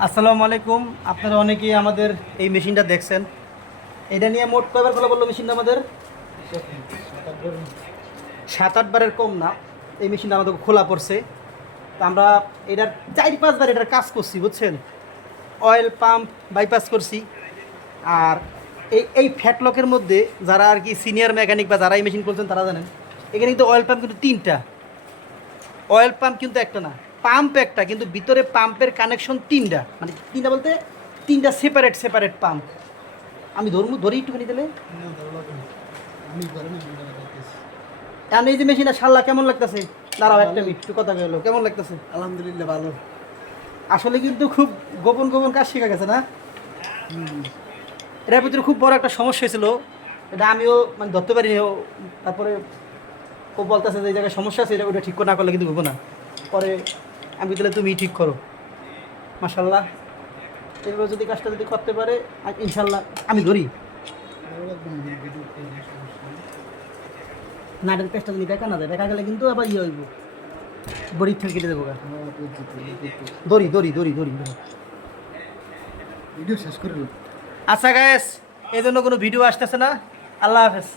আসসালামু আলাইকুম। আপনারা অনেকেই আমাদের এই মেশিনটা দেখছেন। এটা নিয়ে মোট কয়বার খোলা বলল মেশিনটা আমাদের? সাত আটবারের কম না। এই মেশিনটা আমাদের খোলা পড়ছে। তা আমরা এটার চার পাঁচবার এটার কাজ করছি, বুঝছেন? অয়েল পাম্প বাইপাস করছি। আর এই এই ফ্যাটলকের মধ্যে যারা আর কি সিনিয়র মেকানিক বা যারা এই মেশিন করছেন তারা জানেন, এখানে কিন্তু অয়েল পাম্প কিন্তু তিনটা। অয়েল পাম্প কিন্তু একটা না। পাম্প একটা কিন্তু ভিতরে পাম্পের কানেকশন তিনটা। মানে তিনটা বলতে তিনটা সেপারেট সেপারেট পাম্প আমি ধরবো ধরি একটুখানি দিলে এখন এই যে মেশিনটা সাল্লা কেমন লাগতেছে? দাঁড়াও একটা মিনিট একটু কথা গেলো কেমন লাগতেছে? আলহামদুলিল্লাহ ভালো। আসলে কিন্তু খুব গোপন গোপন কাজ শেখা গেছে না? এটার ভিতরে খুব বড় একটা সমস্যা হয়েছিল। এটা আমিও মানে ধরতে পারিনি ও তারপরে ও বলতেছে যে এই জায়গায় সমস্যা আছে এটা ওটা ঠিক করে না করলে কিন্তু হব না। পরে আমি তাহলে তুমি ঠিক করো। মাসাল্লাহ এভাবে যদি কাজটা যদি করতে পারে ইনশাল্লাহ আমি ধরি। নাটের পেস্টটা যদি দেখা না যায় দেখা গেলে কিন্তু আবার ইয়ে হইব। বড়ি থেকে কেটে দেবো দড়ি দড়ি দড়ি দড়ি। ভিডিও শেষ করে আচ্ছা গায়েস এই জন্য কোনো ভিডিও আসতেছে না। আল্লাহ হাফেজ।